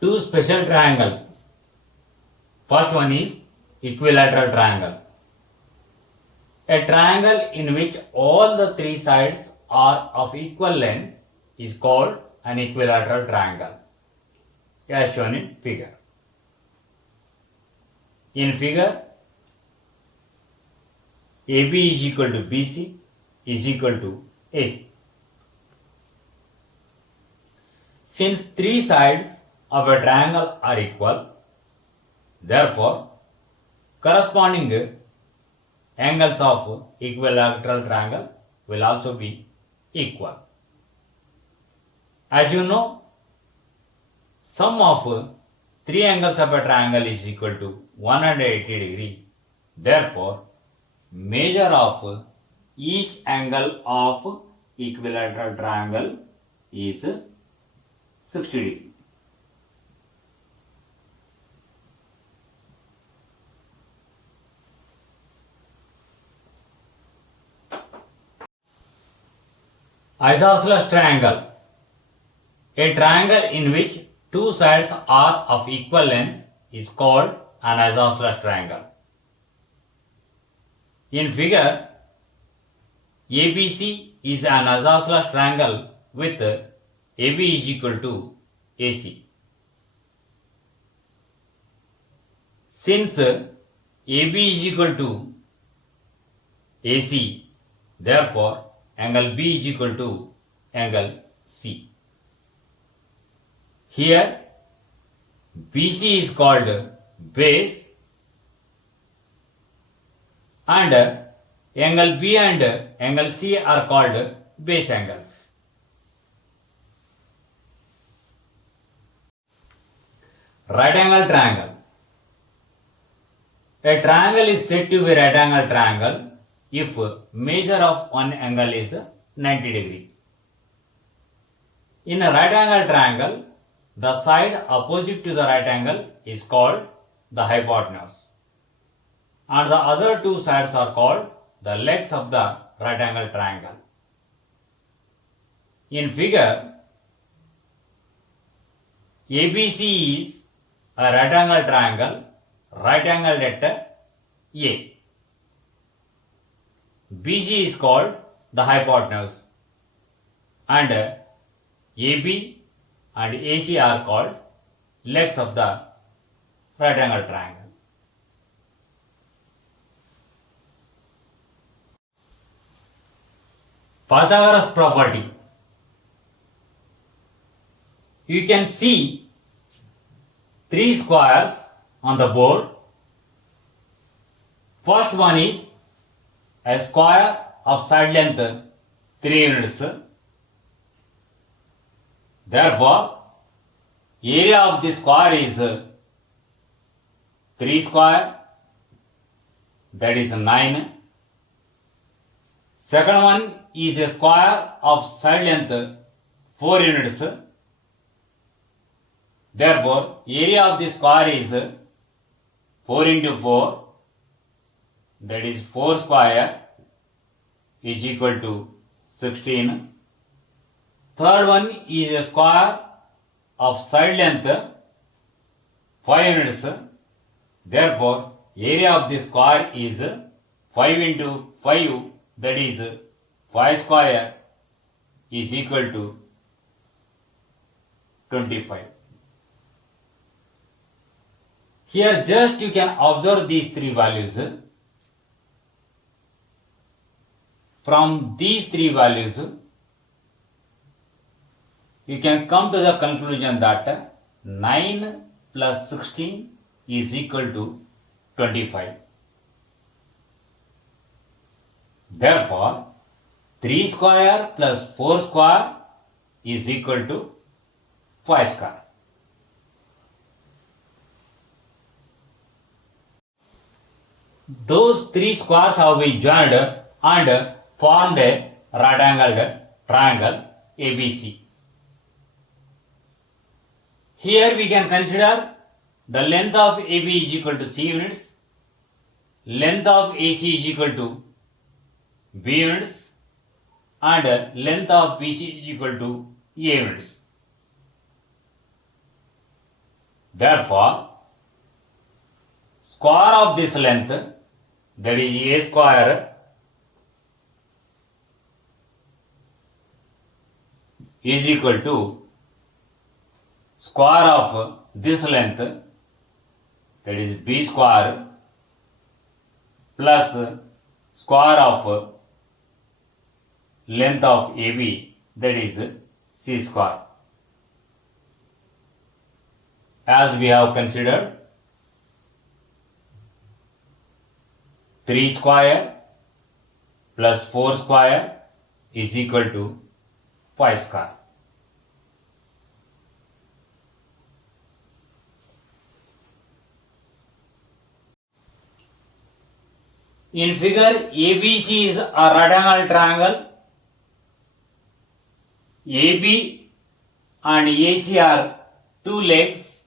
two special triangles. First one is equilateral triangle. A triangle in which all the three sides are of equal length is called an equilateral triangle, as shown in figure. In figure, AB is equal to BC is equal to AC. Since three sides of a triangle are equal, therefore, corresponding angles of equilateral triangle will also be equal. As you know, sum of three angles of a triangle is equal to 180 degree. Therefore, measure of each angle of equilateral triangle is 60 degree. Isosceles triangle. A triangle in which two sides are of equal length is called an isosceles triangle. In figure, ABC is an isosceles triangle with AB is equal to AC. Since AB is equal to AC, therefore angle B is equal to angle C. Here BC is called base and angle B and angle C are called base angles. Right angle triangle. A triangle is said to be right angle triangle if measure of one angle is 90 degree. In a right angle triangle, the side opposite to the right angle is called the hypotenuse, and the other two sides are called the legs of the right angle triangle. In figure, ABC is a right angle triangle, right angled at A. BC is called the hypotenuse, and AB and AC are called legs of the right angle triangle. Pythagoras property. You can see three squares on the board. First one is a square of side length 3 units. Therefore, area of the square is 3 square, that is 9. Second one is a square of side length 4 units. Therefore, area of the square is 4 into 4, that is 4 square is equal to 16. Third one is a square of side length 5 units. Therefore, area of the square is 5 into 5, that is 5 square is equal to 25. Here just you can observe these three values. From these three values, you can come to the conclusion that 9 plus 16 is equal to 25. Therefore, 3 square plus 4 square is equal to 5 square. Those three squares have been joined and formed a right angled triangle ABC. Here we can consider the length of AB is equal to C units, length of AC is equal to B units, and length of BC is equal to A units. Therefore, square of this length, that is a square, is equal to square of this length, that is b square, plus square of length of AB, that is c square. As we have considered, 3 square plus 4 square is equal to 5 square. In figure, ABC is a right angle triangle. AB and AC are two legs.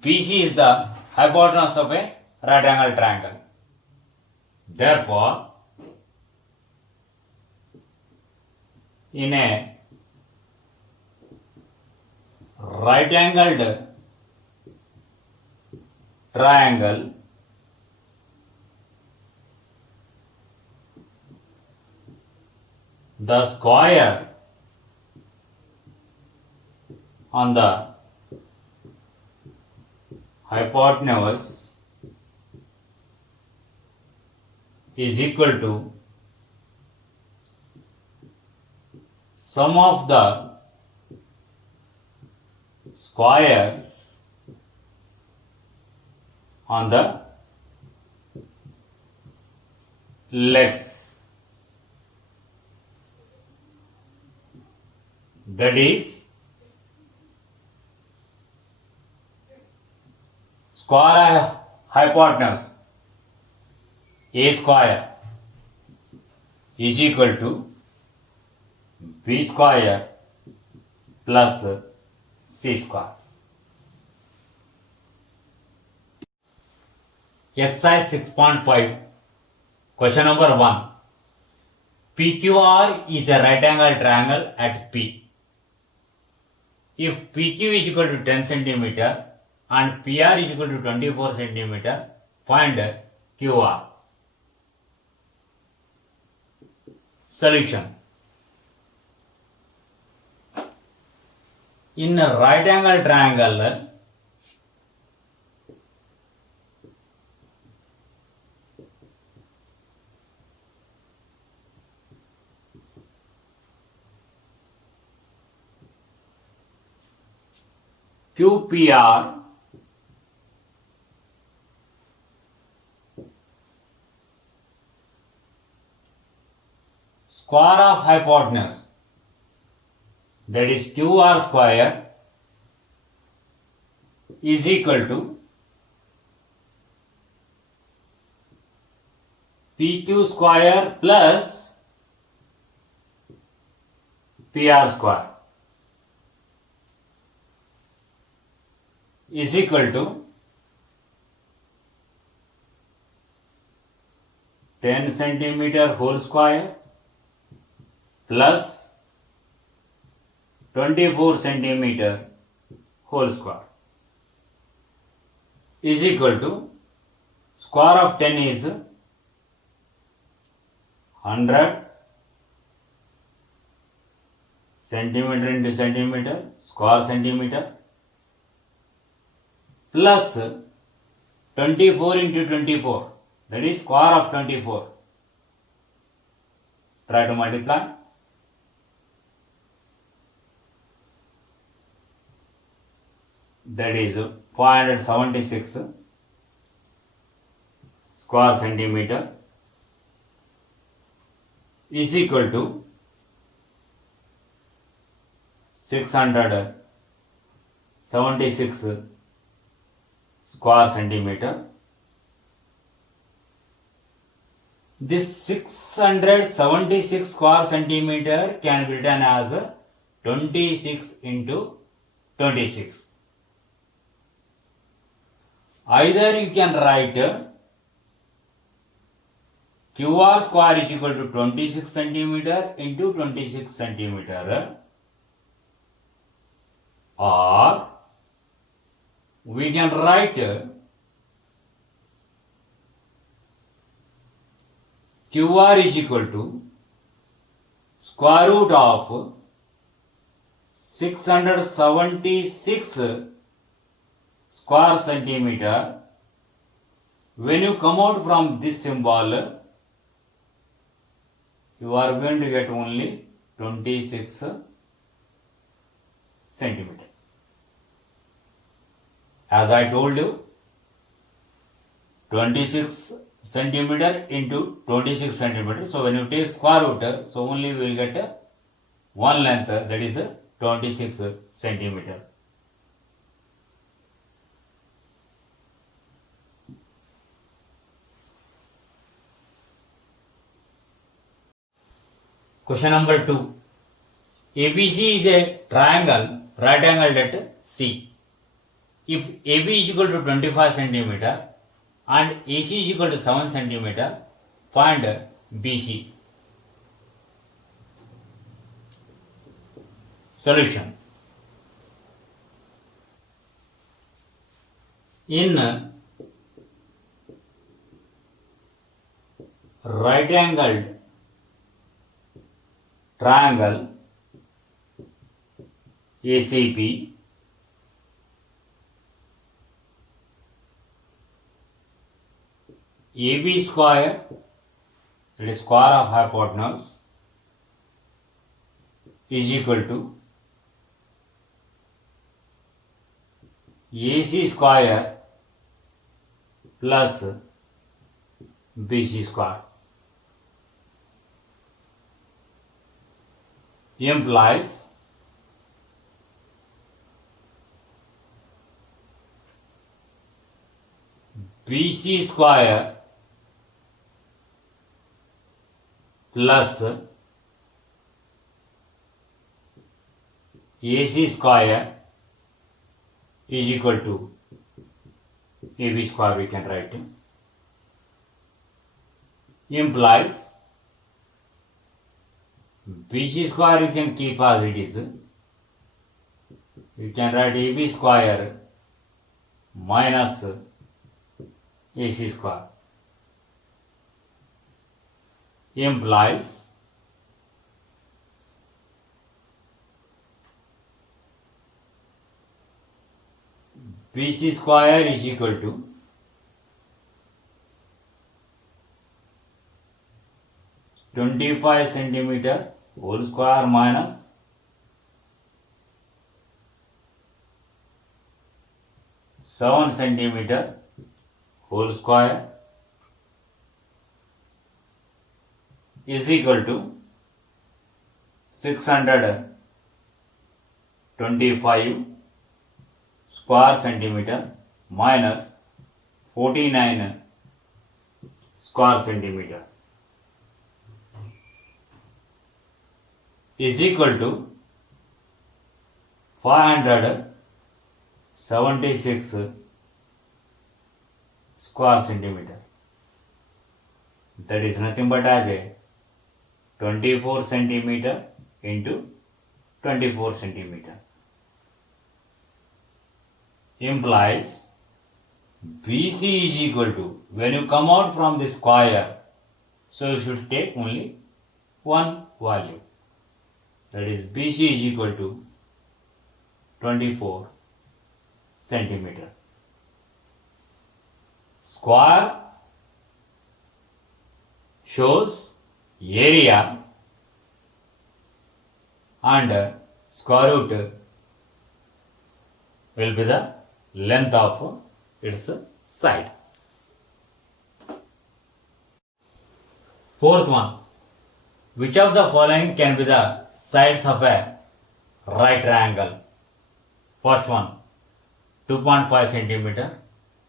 BC is the hypotenuse of a right angle triangle. Therefore, in a right angled triangle, the square on the hypotenuse is equal to sum of the squares on the legs. That is square hypotenuse a square is equal to b square plus c square. Exercise 6.5, question number 1. PQR is a right angle triangle at P. If PQ is equal to 10 cm and PR is equal to 24 cm, find QR. Solution. In a right angle triangle, QPR square of hypotenuse, that is QR square, is equal to PQ square plus PR square is equal to 10 centimeter whole square plus 24 centimeter whole square is equal to square of 10 is 100 centimeter into centimeter square centimeter plus 24 into 24, that is square of 24. Try to multiply. That is 576 square centimeter is equal to 676 square centimeter. This 676 square centimeter can be written as 26 into 26. Either you can write QR square is equal to 26 centimeter into 26 centimeter, or we can write QR is equal to square root of 676 square centimeter. When you come out from this symbol, you are going to get only 26 centimeter. As I told you, 26 centimeter into 26 centimeter. So when you take square root, so only we will get one length, that is 26 centimeter. Question number 2. ABC is a triangle, right angled at C. If AB is equal to 25 centimeter and AC is equal to 7 centimeter, find BC. Solution. In right angled triangle ACP, AB square, that is square of hypotenuse, is equal to AC square plus BC square, implies BC square plus AC square is equal to AB square, we can write. Implies BC square you can keep as it is. You can write AB square minus AC square. Implies BC square is equal to 25 centimeter whole square minus 7 centimeter whole square is equal to 625 square centimeter minus 49 square centimeter is equal to 576 square centimeter. That is nothing but as a 24 centimeter into 24 centimeter. Implies BC is equal to, when you come out from the square, so you should take only one value. That is BC is equal to 24 centimeter. Square shows area and square root will be the length of its side. Fourth one. Which of the following can be the sides of a right triangle? First one, 2.5 centimeter,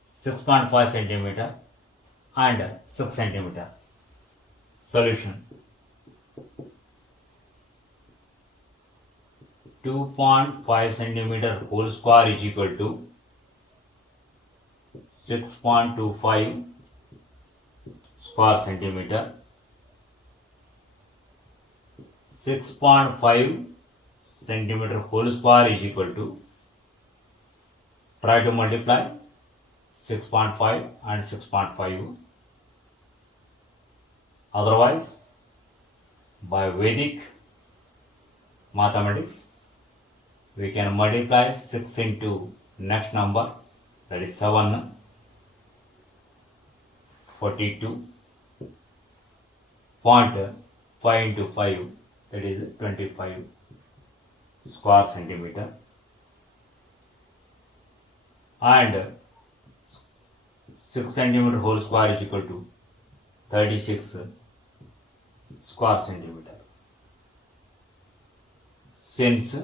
6.5 centimeter and 6 centimeter. Solution. 2.5 centimeter whole square is equal to 6.25 square centimeter. 6.5 centimeter whole square is equal to Try to multiply 6.5 and 6.5. Otherwise, by Vedic mathematics, we can multiply 6 into next number, that is 7, 42.5 into 5, that is 25 square centimeter, and 6 centimeter whole square is equal to 36 square centimeter. Since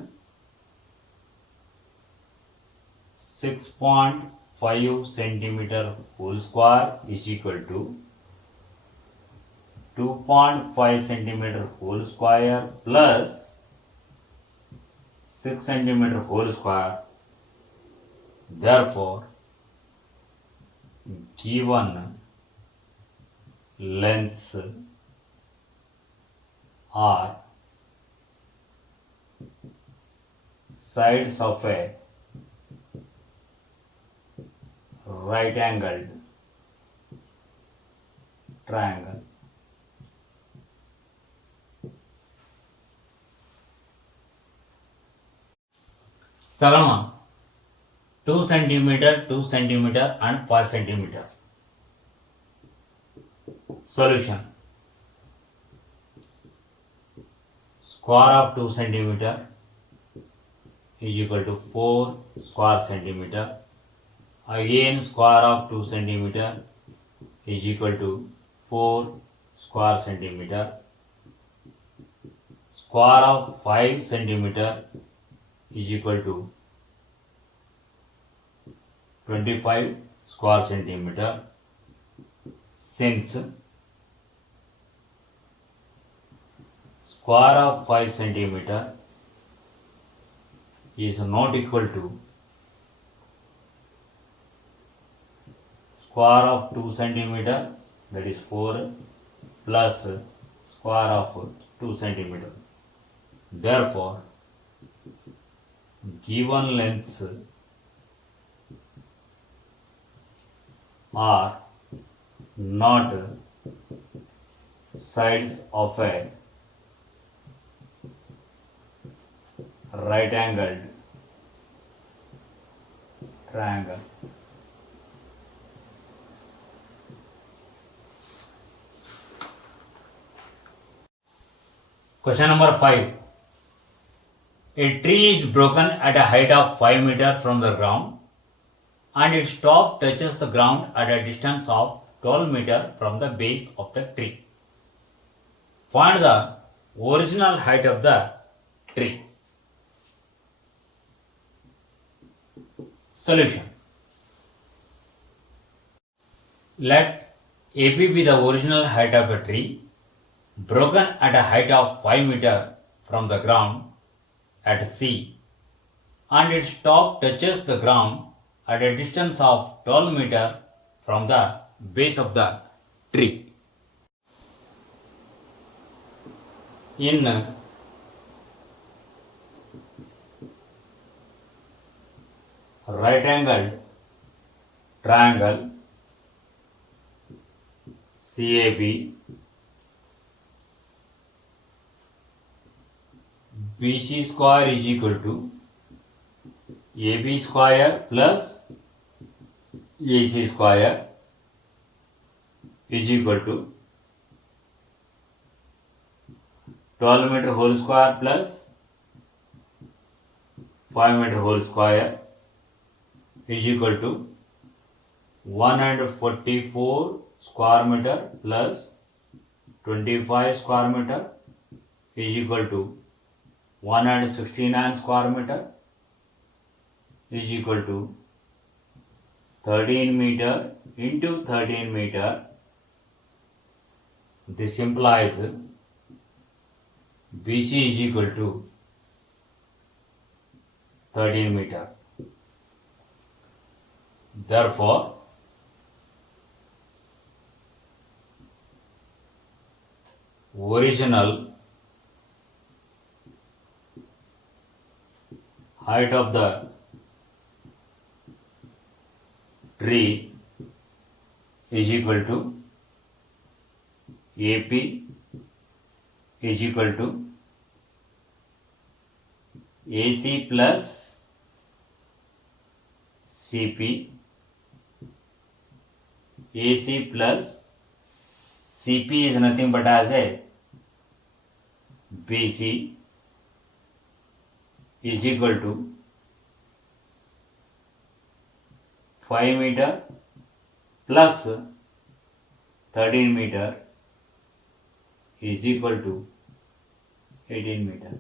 6.5 centimeter whole square is equal to 2.5 centimeter whole square plus 6 centimeter whole square, therefore given lengths are sides of a right angled triangle. Second one, 2 centimeter, 2 centimeter and 5 centimeter. Solution. Square of 2 centimeter is equal to 4 square centimeter. Again square of 2 centimeter is equal to 4 square centimeter. Square of 5 centimeter is equal to 25 square centimeter. Since square of 5 centimeter is not equal to square of 2 centimeter, that is 4, plus square of 2 centimeter. Therefore, given lengths are not sides of a right angled triangle. Question number 5. A tree is broken at a height of 5 meters from the ground and its top touches the ground at a distance of 12 meters from the base of the tree. Find the original height of the tree. Solution. Let AB be the original height of a tree broken at a height of 5 meters from the ground at C, and its top touches the ground at a distance of 12 meters from the base of the tree. In right angled triangle CAB, BC square is equal to AB square plus AC square is equal to 12 meter whole square plus 5 meter whole square is equal to 144 square meter plus 25 square meter is equal to 169 square meter is equal to 13 meter into 13 meter. This implies BC is equal to 13 meter. Therefore, original height of the tree is equal to AP is equal to AC plus CP. AC plus CP is nothing but as a BC is equal to 5 meter plus 13 meter is equal to 18 meter.